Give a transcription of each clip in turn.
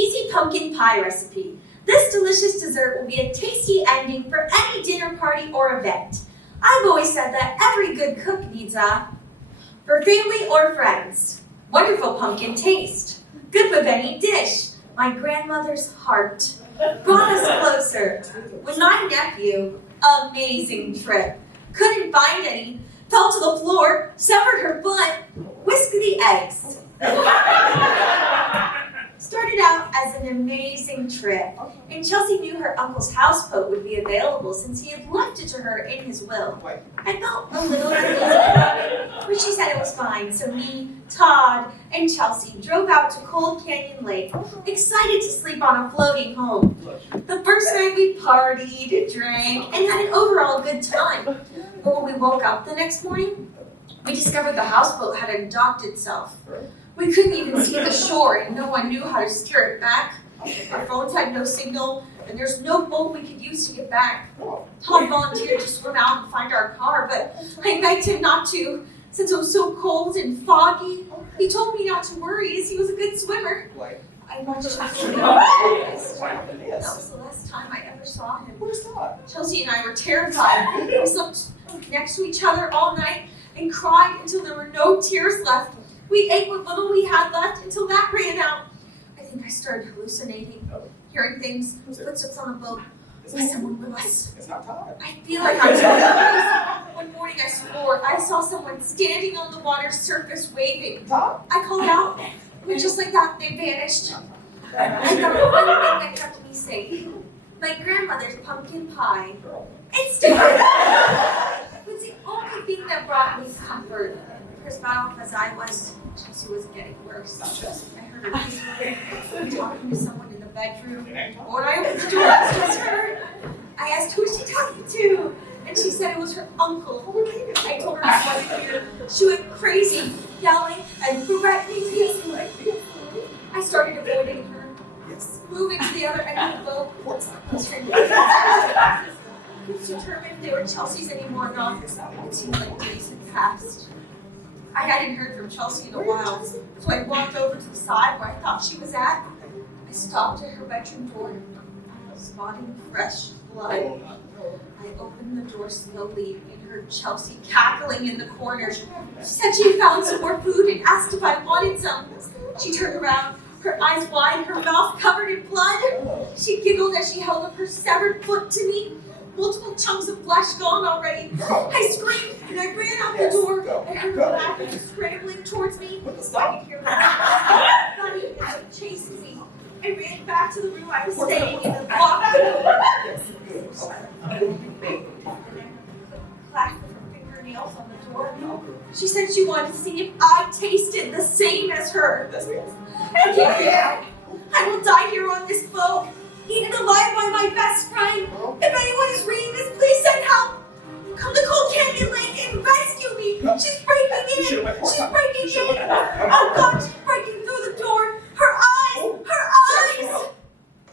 easy pumpkin pie recipe. This delicious dessert will be a tasty ending for any dinner party or event. I've always said that every good cook needs for family or friends. Wonderful pumpkin taste. Good with any dish. My grandmother's heart brought us closer. With my nephew, amazing trip. Couldn't find any. Fell to the floor, severed her foot, whisked the eggs. Started out as an amazing trip, and Chelsea knew her uncle's houseboat would be available since he had left it to her in his will. I felt a little uneasy about it, but she said it was fine, so me, Todd, and Chelsea drove out to Cold Canyon Lake, excited to sleep on a floating home. The first night we partied, drank, and had an overall good time. But when we woke up the next morning, we discovered the houseboat had docked itself. We couldn't even see the shore, and no one knew how to steer it back. Our phones had no signal, and there's no boat we could use to get back. Todd volunteered to swim out and find our car, but I begged him not to, since it was so cold and foggy. He told me not to worry, as he was a good swimmer. I watched him. That was the last time I ever saw him. Chelsea and I were terrified. We slept next to each other all night and cried until there were no tears left. We ate what little we had left until that ran out. I think I started hallucinating, hearing things, footsteps on the boat. Was someone with us? I feel like I'm so. One morning I swore I saw someone standing on the water's surface waving. I called out, and just like that, they vanished. I got the one thing that kept me safe. My grandmother's pumpkin pie. It still was the only thing that brought me comfort. As bad off as I was, Chelsea was getting worse. I heard her peacefully talking to someone in the bedroom. When I opened the door, it was just her. I asked, who is she talking to? And she said it was her uncle. I told her I wasn't here. She went crazy, yelling and threatening me. I started avoiding her, moving to the other end of the boat. I was determined they were Chelsea's anymore, not. It seemed like days had passed. I hadn't heard from Chelsea in a while, so I walked over to the side where I thought she was at. I stopped at her bedroom door, spotting fresh blood. I opened the door slowly and heard Chelsea cackling in the corner. She said she found some more food and asked if I wanted some. She turned around, her eyes wide, her mouth covered in blood. She giggled as she held up her severed foot to me. Multiple chunks of flesh gone already. I screamed and I ran out the door. I heard her laughing, scrambling towards me. I could hear her funny as she chased me. I ran back to the room I was staying in and locked the door. Clacked with her fingernails on the door. She said she wanted to see if I tasted the same as her. I can't do that. I will die here on this boat. Eaten alive by my best friend. If anyone is reading this, please send help. Come to Cold Canyon Lake and rescue me. She's breaking in. She's breaking in. Oh God, she's breaking through the door. Her eyes. Her eyes.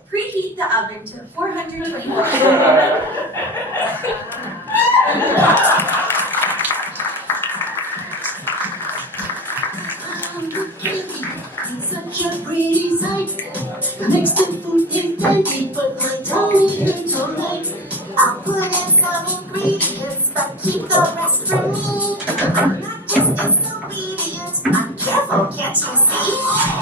Preheat the oven to 421. It's such a pretty sight. Next to food is plenty, but my tummy hurts all night. I'll put in some ingredients, but keep the rest for me. I'm not just disobedient, I'm careful, can't you see?